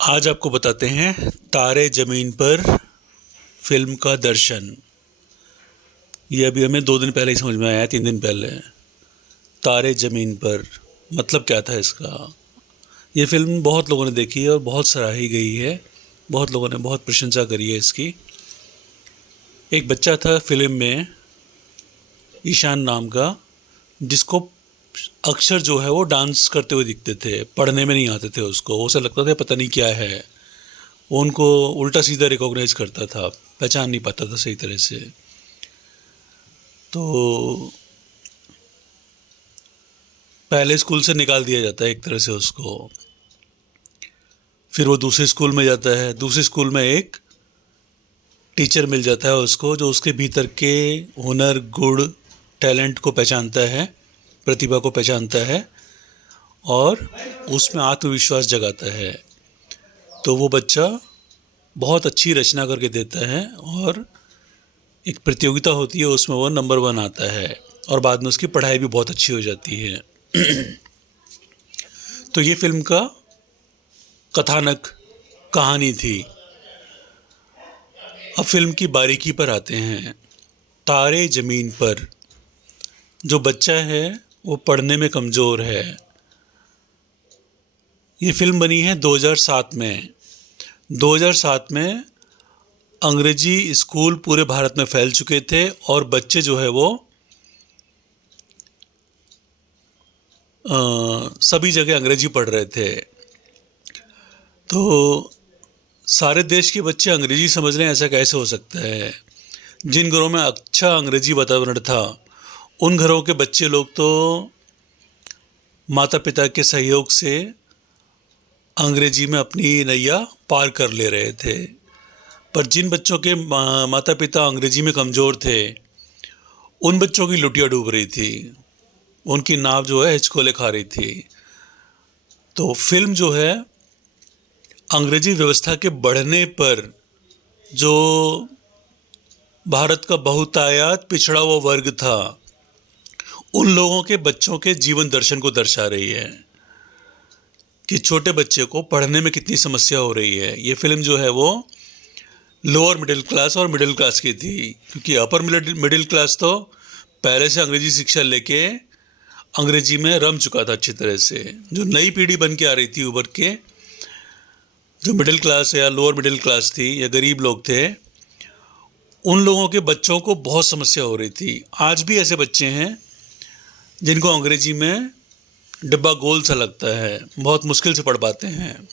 आज आपको बताते हैं तारे ज़मीन पर फिल्म का दर्शन। ये अभी हमें 2 दिन पहले ही समझ में आया, 3 दिन पहले। तारे ज़मीन पर मतलब क्या था इसका। ये फिल्म बहुत लोगों ने देखी है और बहुत सराही गई है। बहुत लोगों ने बहुत प्रशंसा करी है इसकी। एक बच्चा था फिल्म में, ईशान नाम का, जिसको अक्सर जो है वो डांस करते हुए दिखते थे, पढ़ने में नहीं आते थे उसको। उसे लगता था पता नहीं क्या है। वो उनको उल्टा सीधा रिकॉग्नाइज करता था, पहचान नहीं पाता था सही तरह से। तो पहले स्कूल से निकाल दिया जाता है एक तरह से उसको। फिर वो दूसरे स्कूल में जाता है। दूसरे स्कूल में एक टीचर मिल जाता है उसको, जो उसके भीतर के हुनर, गुण, टैलेंट को पहचानता है, प्रतिभा को पहचानता है और उसमें आत्मविश्वास जगाता है। तो वो बच्चा बहुत अच्छी रचना करके देता है और एक प्रतियोगिता होती है, उसमें वो नंबर 1 आता है और बाद में उसकी पढ़ाई भी बहुत अच्छी हो जाती है। तो ये फिल्म का कथानक, कहानी थी। अब फिल्म की बारीकी पर आते हैं। तारे ज़मीन पर जो बच्चा है वो पढ़ने में कमज़ोर है। ये फिल्म बनी है 2007 में। 2007 में अंग्रेजी स्कूल पूरे भारत में फैल चुके थे और बच्चे जो है वो सभी जगह अंग्रेजी पढ़ रहे थे। तो सारे देश के बच्चे अंग्रेजी समझ रहे हैं, ऐसा कैसे हो सकता है। जिन घरों में अच्छा अंग्रेजी वातावरण था, उन घरों के बच्चे लोग तो माता पिता के सहयोग से अंग्रेजी में अपनी नैया पार कर ले रहे थे। पर जिन बच्चों के माता पिता अंग्रेजी में कमज़ोर थे, उन बच्चों की लुटिया डूब रही थी, उनकी नाव जो है हिचकोले खा रही थी। तो फिल्म जो है अंग्रेजी व्यवस्था के बढ़ने पर, जो भारत का बहुतायत पिछड़ा हुआ वर्ग था, उन लोगों के बच्चों के जीवन दर्शन को दर्शा रही है कि छोटे बच्चे को पढ़ने में कितनी समस्या हो रही है। ये फिल्म जो है वो लोअर मिडिल क्लास और मिडिल क्लास की थी, क्योंकि अपर मिडिल क्लास तो पहले से अंग्रेजी शिक्षा लेके अंग्रेजी में रम चुका था अच्छी तरह से। जो नई पीढ़ी बन के आ रही थी उभर के, जो मिडिल क्लास या लोअर मिडिल क्लास थी या गरीब लोग थे, उन लोगों के बच्चों को बहुत समस्या हो रही थी। आज भी ऐसे बच्चे हैं जिनको अंग्रेजी में डिब्बा गोल सा लगता है, बहुत मुश्किल से पढ़ पाते हैं।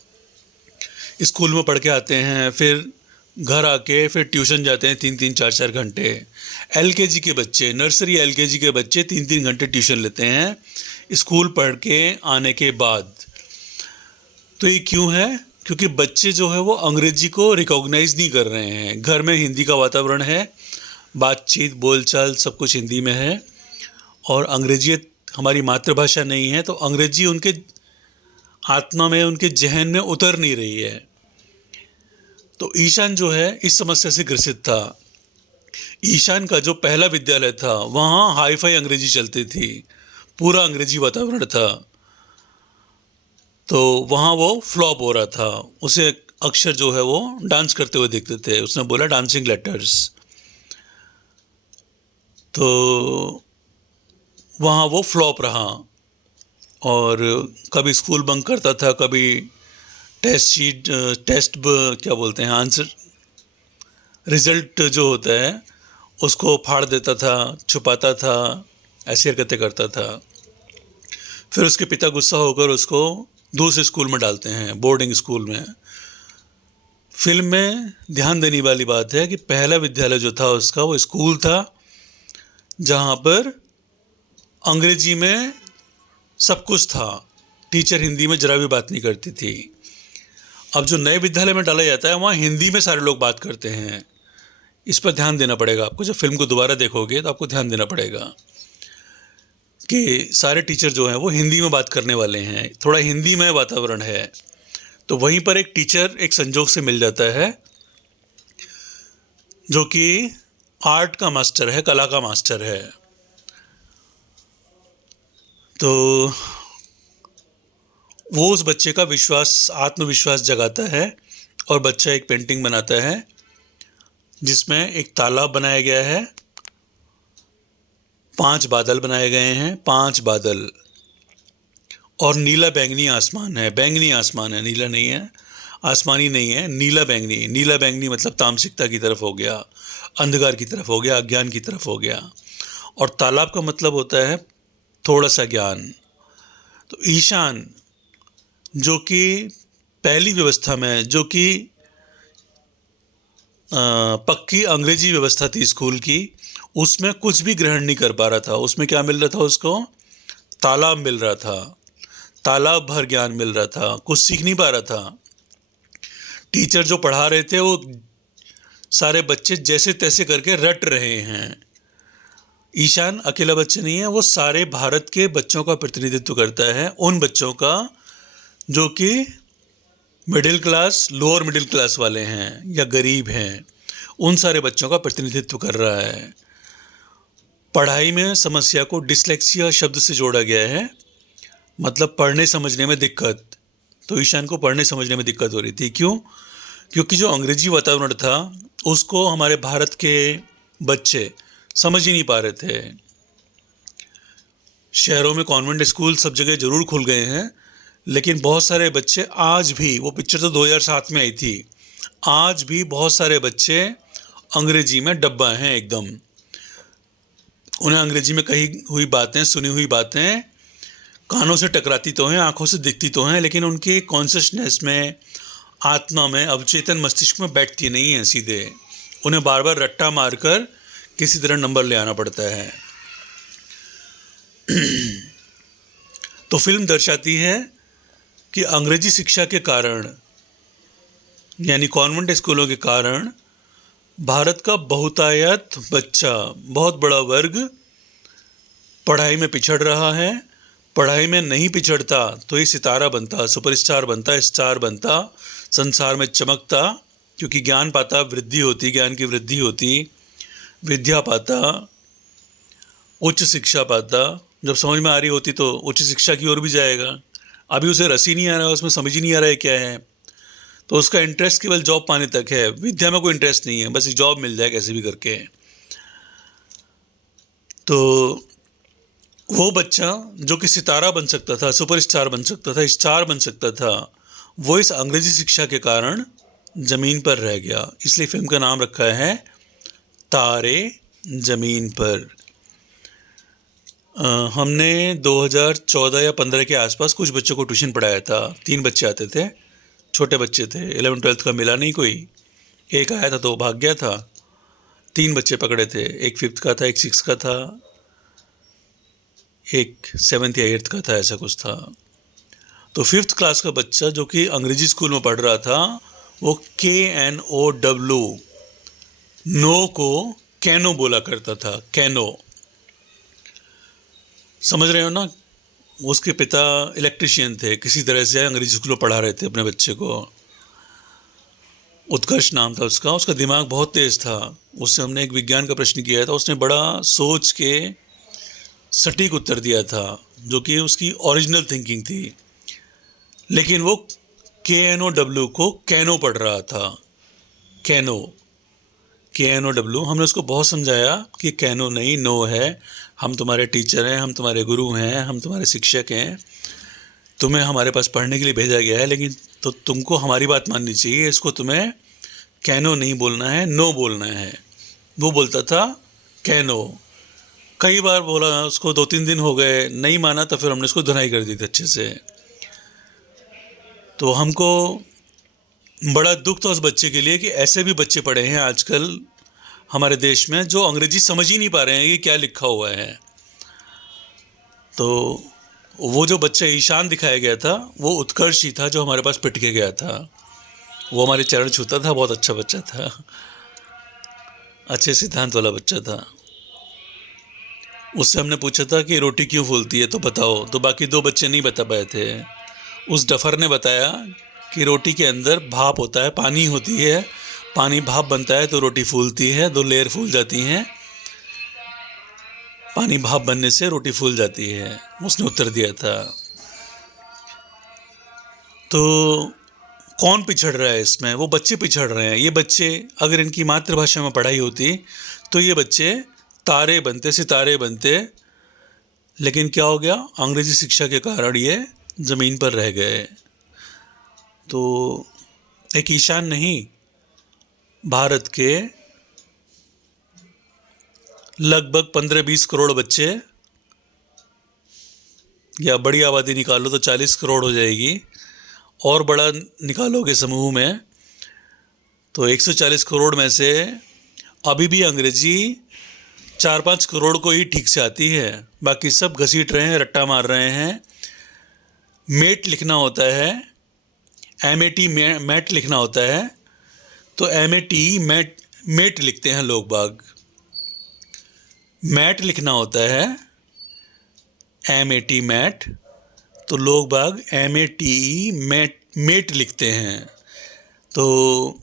स्कूल में पढ़ के आते हैं, फिर घर आके फिर ट्यूशन जाते हैं 3-3 4-4 घंटे। एलकेजी के बच्चे, नर्सरी एलकेजी के बच्चे 3-3 घंटे ट्यूशन लेते हैं स्कूल पढ़ के आने के बाद। तो ये क्यों है? क्योंकि बच्चे जो है वो अंग्रेजी को रिकॉग्नाइज नहीं कर रहे हैं। घर में हिंदी का वातावरण है, बातचीत बोलचाल सब कुछ हिंदी में है, और अंग्रेजी हमारी मातृभाषा नहीं है, तो अंग्रेजी उनके आत्मा में, उनके जहन में उतर नहीं रही है। तो ईशान जो है इस समस्या से ग्रसित था। ईशान का जो पहला विद्यालय था, वहाँ हाई फाई अंग्रेजी चलती थी, पूरा अंग्रेजी वातावरण था। तो वहाँ वो फ्लॉप हो रहा था। उसे अक्षर जो है वो डांस करते हुए देखते थे। उसने बोला डांसिंग लेटर्स। तो वहाँ वो फ्लॉप रहा और कभी स्कूल बंक करता था, कभी टेस्ट शीट, क्या बोलते हैं, आंसर रिजल्ट जो होता है उसको फाड़ देता था, छुपाता था, ऐसी हरकतें करता था। फिर उसके पिता गुस्सा होकर उसको दूसरे स्कूल में डालते हैं, बोर्डिंग स्कूल में। फिल्म में ध्यान देने वाली बात है कि पहला विद्यालय जो था उसका, वो स्कूल था जहाँ पर अंग्रेजी में सब कुछ था। टीचर हिंदी में जरा भी बात नहीं करती थी। अब जो नए विद्यालय में डाला जाता है, वहाँ हिंदी में सारे लोग बात करते हैं। इस पर ध्यान देना पड़ेगा आपको। जब फिल्म को दोबारा देखोगे तो आपको ध्यान देना पड़ेगा कि सारे टीचर जो हैं वो हिंदी में बात करने वाले हैं, थोड़ा हिंदी में वातावरण है। तो वहीं पर एक टीचर एक संजोग से मिल जाता है जो कि आर्ट का मास्टर है, कला का मास्टर है। तो वो उस बच्चे का आत्मविश्वास जगाता है और बच्चा एक पेंटिंग बनाता है जिसमें एक तालाब बनाया गया है, 5 बादल बनाए गए हैं, 5 बादल, और नीला बैंगनी आसमान है। बैंगनी आसमान है, नीला नहीं है, आसमानी नहीं है, नीला बैंगनी। नीला बैंगनी मतलब तामसिकता की तरफ हो गया, अंधकार की तरफ हो गया, अज्ञान की तरफ हो गया। और तालाब का मतलब होता है थोड़ा सा ज्ञान। तो ईशान जो कि पहली व्यवस्था में, जो कि पक्की अंग्रेजी व्यवस्था थी स्कूल की, उसमें कुछ भी ग्रहण नहीं कर पा रहा था। उसमें क्या मिल रहा था उसको? तालाब मिल रहा था, तालाब भर ज्ञान मिल रहा था, कुछ सीख नहीं पा रहा था। टीचर जो पढ़ा रहे थे वो सारे बच्चे जैसे तैसे करके रट रहे हैं। ईशान अकेला बच्चा नहीं है, वो सारे भारत के बच्चों का प्रतिनिधित्व करता है, उन बच्चों का जो कि middle class, lower middle class वाले हैं या गरीब हैं, उन सारे बच्चों का प्रतिनिधित्व कर रहा है। पढ़ाई में समस्या को डिसलेक्सिया शब्द से जोड़ा गया है, मतलब पढ़ने समझने में दिक्कत। तो ईशान को पढ़ने समझने में दिक्कत हो रही थी। क्यों? क्योंकि जो अंग्रेजी वातावरण था उसको हमारे भारत के बच्चे समझ ही नहीं पा रहे थे। शहरों में कॉन्वेंट स्कूल सब जगह ज़रूर खुल गए हैं, लेकिन बहुत सारे बच्चे आज भी, वो पिक्चर तो 2007 में आई थी, आज भी बहुत सारे बच्चे अंग्रेजी में डब्बा हैं एकदम। उन्हें अंग्रेजी में कही हुई बातें, सुनी हुई बातें कानों से टकराती तो हैं, आंखों से दिखती तो हैं, लेकिन उनके कॉन्शियसनेस में, आत्मा में, अवचेतन मस्तिष्क में बैठती नहीं है सीधे। उन्हें बार बार रट्टा मारकर किसी तरह नंबर ले आना पड़ता है। तो फिल्म दर्शाती है कि अंग्रेजी शिक्षा के कारण, यानी कॉन्वेंट स्कूलों के कारण, भारत का बहुतायत बच्चा, बहुत बड़ा वर्ग पढ़ाई में पिछड़ रहा है। पढ़ाई में नहीं पिछड़ता तो ये सितारा बनता, सुपरस्टार बनता, स्टार बनता, संसार में चमकता, क्योंकि ज्ञान पाता, वृद्धि होती, ज्ञान की वृद्धि होती, विद्या पाता, उच्च शिक्षा पाता। जब समझ में आ रही होती तो उच्च शिक्षा की ओर भी जाएगा। अभी उसे रस ही नहीं आ रहा है, उसमें समझ ही नहीं आ रहा है क्या है, तो उसका इंटरेस्ट केवल जॉब पाने तक है। विद्या में कोई इंटरेस्ट नहीं है, बस एक जॉब मिल जाए कैसे भी करके। तो वो बच्चा जो कि सितारा बन सकता था, सुपरस्टार बन सकता था, स्टार बन सकता था, वो इस अंग्रेजी शिक्षा के कारण ज़मीन पर रह गया। इसलिए फिल्म का नाम रखा है तारे ज़मीन पर। हमने 2014 या 15 के आसपास कुछ बच्चों को ट्यूशन पढ़ाया था। 3 बच्चे आते थे, छोटे बच्चे थे, 11th-12th का मिला नहीं कोई। एक आया था तो भाग गया था। 3 बच्चे पकड़े थे, एक 5th का था, एक 6th का था, एक 7th या 8th का था, ऐसा कुछ था। तो 5th क्लास का बच्चा जो कि अंग्रेजी स्कूल में पढ़ रहा था, वो KNOW, नो को कैनो बोला करता था, कैनो। समझ रहे हो ना? उसके पिता इलेक्ट्रिशियन थे, किसी तरह से अंग्रेजी स्कूल में पढ़ा रहे थे अपने बच्चे को। उत्कर्ष नाम था उसका। उसका दिमाग बहुत तेज़ था। उससे हमने एक विज्ञान का प्रश्न किया था, उसने बड़ा सोच के सटीक उत्तर दिया था, जो कि उसकी ओरिजिनल थिंकिंग थी। लेकिन वो KNOW को कैनो पढ़ रहा था, कैनो, KNOW। हमने उसको बहुत समझाया कि कैनो नहीं, नो है, हम तुम्हारे टीचर हैं, हम तुम्हारे गुरु हैं, हम तुम्हारे शिक्षक हैं, तुम्हें हमारे पास पढ़ने के लिए भेजा गया है, लेकिन तो तुमको हमारी बात माननी चाहिए। इसको तुम्हें कैनो नहीं बोलना है, नो बोलना है। वो बोलता था कैनो। कई बार बोला उसको, 2-3 दिन हो गए, नहीं माना, तो फिर हमने उसको धुनाई कर दी थी अच्छे से। तो हमको बड़ा दुख था उस बच्चे के लिए कि ऐसे भी बच्चे पड़े हैं आजकल हमारे देश में जो अंग्रेजी समझ ही नहीं पा रहे हैं कि क्या लिखा हुआ है। तो वो जो बच्चा ईशान दिखाया गया था, वो उत्कर्ष ही था जो हमारे पास पिट के गया था। वो हमारे चरण छूता था, बहुत अच्छा बच्चा था, अच्छे सिद्धांत वाला बच्चा था। उससे हमने पूछा था कि रोटी क्यों फूलती है, तो बताओ। तो बाकी 2 बच्चे नहीं बता पाए थे। उस डफर ने बताया कि रोटी के अंदर भाप होता है, पानी होती है, पानी भाप बनता है तो रोटी फूलती है, 2 लेयर फूल जाती हैं, पानी भाप बनने से रोटी फूल जाती है। उसने उत्तर दिया था। तो कौन पिछड़ रहा है इसमें? वो बच्चे पिछड़ रहे हैं। ये बच्चे अगर इनकी मातृभाषा में पढ़ाई होती तो ये बच्चे तारे बनते, सितारे बनते, लेकिन क्या हो गया? अंग्रेजी शिक्षा के कारण ये ज़मीन पर रह गए। तो एक ईशान नहीं, भारत के लगभग 15-20 करोड़ बच्चे, या बड़ी आबादी निकालो तो 40 करोड़ हो जाएगी, और बड़ा निकालोगे समूह में तो 140 करोड़ में से अभी भी अंग्रेजी 4-5 करोड़ को ही ठीक से आती है। बाकी सब घसीट रहे हैं, रट्टा मार रहे हैं। मेट लिखना होता है, MAT मैट लिखना होता है, तो MAT मेट लिखते हैं लोग बाग। मैट लिखना होता है MAT मैट, तो लोग बाग MET मेट लिखते हैं। तो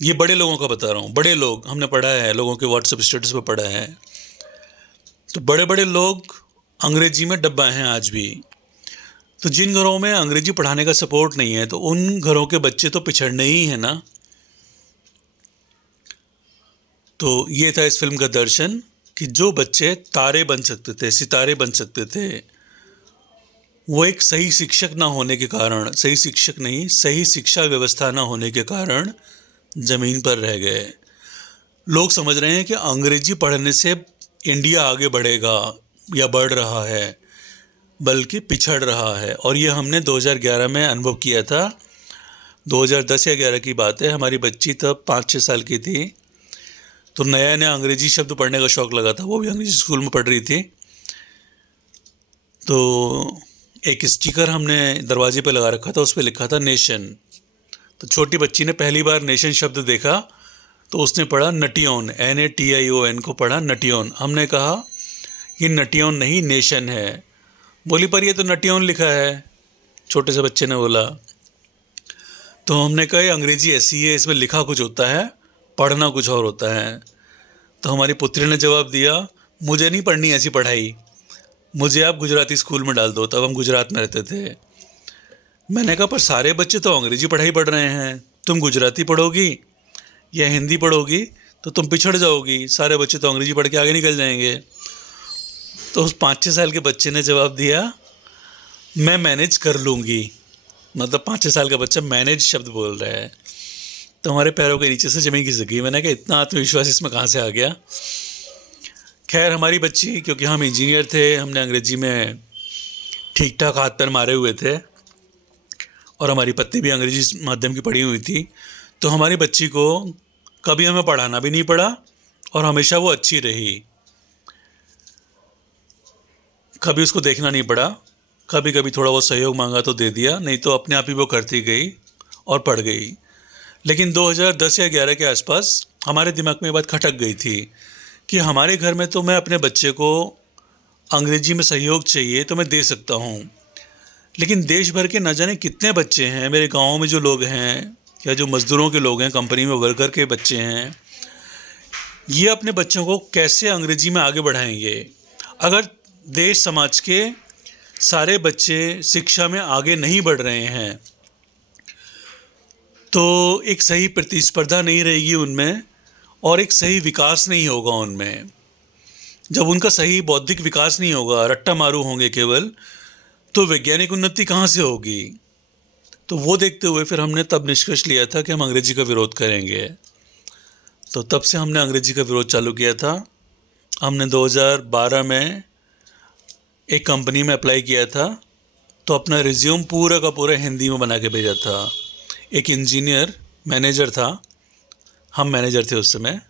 ये बड़े लोगों का बता रहा हूँ, बड़े लोग, हमने पढ़ा है, लोगों के व्हाट्सएप स्टेटस पे पढ़ा है। तो बड़े बड़े लोग अंग्रेजी में डब्बा हैं आज भी। तो जिन घरों में अंग्रेजी पढ़ाने का सपोर्ट नहीं है तो उन घरों के बच्चे तो पिछड़ने ही है ना। तो ये था इस फिल्म का दर्शन कि जो बच्चे तारे बन सकते थे, सितारे बन सकते थे, वो एक सही शिक्षक ना होने के कारण, सही शिक्षक नहीं, सही शिक्षा व्यवस्था ना होने के कारण ज़मीन पर रह गए। लोग समझ रहे हैं कि अंग्रेजी पढ़ने से इंडिया आगे बढ़ेगा या बढ़ रहा है, बल्कि पिछड़ रहा है। और ये हमने 2011 में अनुभव किया था। 2010 या 11 की बात है, हमारी बच्ची तब 5-6 साल की थी। तो नया नया अंग्रेजी शब्द पढ़ने का शौक़ लगा था, वो भी अंग्रेजी स्कूल में पढ़ रही थी। तो एक स्टिकर हमने दरवाजे पे लगा रखा था, उस पर लिखा था नेशन। तो छोटी बच्ची ने पहली बार नेशन शब्द देखा तो उसने पढ़ा नटियोन, NATION को पढ़ा नटियोन। हमने कहा ये नटियोन नहीं, नेशन है। बोली पर ये तो नटियोन लिखा है, छोटे से बच्चे ने बोला। तो हमने कहा ये अंग्रेजी ऐसी है, इसमें लिखा कुछ होता है, पढ़ना कुछ और होता है। तो हमारी पुत्री ने जवाब दिया, मुझे नहीं पढ़नी ऐसी पढ़ाई, मुझे आप गुजराती स्कूल में डाल दो। तब हम गुजरात में रहते थे। मैंने कहा पर सारे बच्चे तो अंग्रेजी पढ़ाई पढ़ रहे हैं, तुम गुजराती पढ़ोगी या हिंदी पढ़ोगी तो तुम पिछड़ जाओगी, सारे बच्चे तो अंग्रेजी पढ़ के आगे निकल जाएंगे। तो उस 5-6 साल के बच्चे ने जवाब दिया, मैं मैनेज कर लूँगी। मतलब 5-6 साल का बच्चा मैनेज शब्द बोल रहा है। तो हमारे पैरों के नीचे से ज़मीन खिसक गई। मैंने कहा इतना आत्मविश्वास इसमें कहाँ से आ गया। खैर हमारी बच्ची, क्योंकि हम इंजीनियर थे, हमने अंग्रेजी में ठीक ठाक हाथ पैर मारे हुए थे, और हमारी पत्नी भी अंग्रेजी माध्यम की पढ़ी हुई थी, तो हमारी बच्ची को कभी हमें पढ़ाना भी नहीं पड़ा और हमेशा वो अच्छी रही। कभी उसको देखना नहीं पड़ा, कभी कभी थोड़ा बहुत सहयोग मांगा तो दे दिया, नहीं तो अपने आप ही वो करती गई और पढ़ गई। लेकिन 2010 या 11 के आसपास हमारे दिमाग में ये बात खटक गई थी कि हमारे घर में तो मैं अपने बच्चे को अंग्रेजी में सहयोग चाहिए तो मैं दे सकता हूँ, लेकिन देश भर के न जाने कितने बच्चे हैं, मेरे गाँव में जो लोग हैं या जो मज़दूरों के लोग हैं, कंपनी में वर्कर के बच्चे हैं, ये अपने बच्चों को कैसे अंग्रेजी में आगे बढ़ाएंगे? अगर देश समाज के सारे बच्चे शिक्षा में आगे नहीं बढ़ रहे हैं तो एक सही प्रतिस्पर्धा नहीं रहेगी उनमें और एक सही विकास नहीं होगा उनमें। जब उनका सही बौद्धिक विकास नहीं होगा, रट्टा मारू होंगे केवल, तो वैज्ञानिक उन्नति कहाँ से होगी? तो वो देखते हुए फिर हमने तब निष्कर्ष लिया था कि हम अंग्रेजी का विरोध करेंगे। तो तब से हमने अंग्रेजी का विरोध चालू किया था। हमने 2012 में एक कंपनी में अप्लाई किया था, तो अपना रिज्यूम पूरा का पूरा हिंदी में बना के भेजा था। एक इंजीनियर मैनेजर था, हम मैनेजर थे उस समय,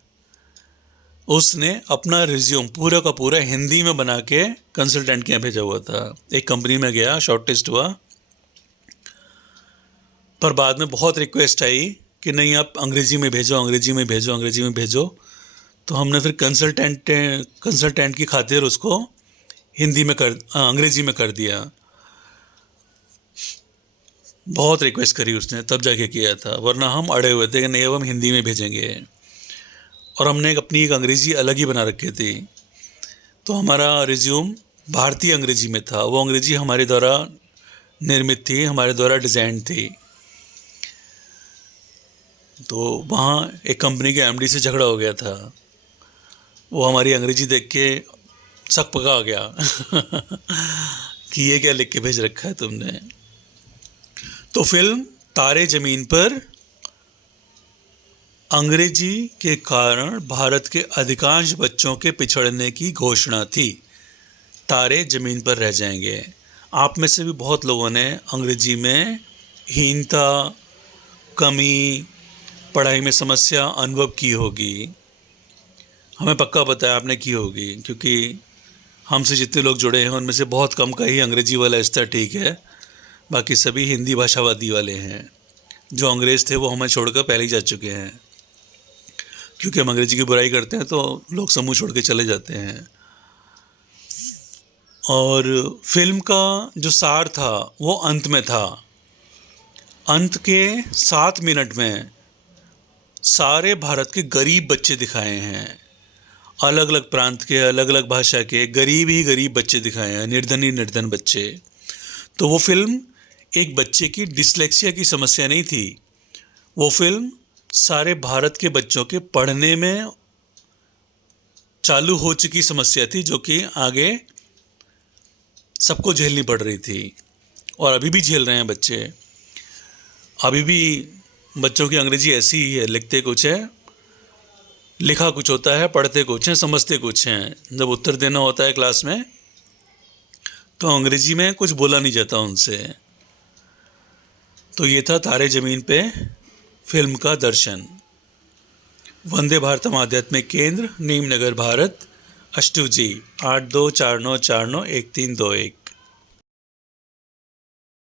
उसने अपना रिज्यूम पूरा का पूरा हिंदी में बना के कंसल्टेंट के यहाँ भेजा हुआ था। एक कंपनी में गया, शॉर्ट टेस्ट हुआ, पर बाद में बहुत रिक्वेस्ट आई कि नहीं आप अंग्रेजी में भेजो, अंग्रेजी में भेजो, अंग्रेजी में भेजो। तो हमने फिर कंसल्टेंट की खातिर उसको अंग्रेजी में कर दिया। बहुत रिक्वेस्ट करी उसने, तब जाके किया था, वरना हम अड़े हुए थे कि नहीं अब हम हिंदी में भेजेंगे। और हमने अपनी एक अंग्रेज़ी अलग ही बना रखी थी। तो हमारा रिज्यूम भारतीय अंग्रेजी में था, वो अंग्रेजी हमारे द्वारा निर्मित थी, हमारे द्वारा डिज़ाइन थी। तो वहाँ एक कंपनी के एमडी से झगड़ा हो गया था। वो हमारी अंग्रेजी देख के सक पका आ गया कि ये क्या लिख के भेज रखा है तुमने। तो फिल्म तारे ज़मीन पर अंग्रेजी के कारण भारत के अधिकांश बच्चों के पिछड़ने की घोषणा थी। तारे ज़मीन पर रह जाएंगे। आप में से भी बहुत लोगों ने अंग्रेजी में हीनता, कमी, पढ़ाई में समस्या अनुभव की होगी। हमें पक्का पता है आपने की होगी, क्योंकि हमसे जितने लोग जुड़े हैं उनमें से बहुत कम का ही अंग्रेजी वाला स्तर ठीक है, बाकी सभी हिंदी भाषावादी वाले हैं। जो अंग्रेज़ थे वो हमें छोड़कर पहले ही जा चुके हैं, क्योंकि हम अंग्रेजी की बुराई करते हैं तो लोग समूह छोड़ के चले जाते हैं। और फिल्म का जो सार था वो अंत में था। अंत के 7 मिनट में सारे भारत के गरीब बच्चे दिखाए हैं। अलग अलग प्रांत के, अलग अलग भाषा के गरीब ही गरीब बच्चे दिखाए हैं, निर्धन ही निर्धन बच्चे। तो वो फिल्म एक बच्चे की डिसलेक्सिया की समस्या नहीं थी, वो फिल्म सारे भारत के बच्चों के पढ़ने में चालू हो चुकी समस्या थी, जो कि आगे सबको झेलनी पड़ रही थी और अभी भी झेल रहे हैं बच्चे। अभी भी बच्चों की अंग्रेजी ऐसी ही है, लिखते कुछ है, लिखा कुछ होता है, पढ़ते कुछ हैं, समझते कुछ हैं। जब उत्तर देना होता है क्लास में तो अंग्रेजी में कुछ बोला नहीं जाता उनसे। तो ये था तारे ज़मीन पे फिल्म का दर्शन। वंदे भारतम आध्यात्मिक केंद्र, नीमनगर, भारत, अष्टू जी 8249491321।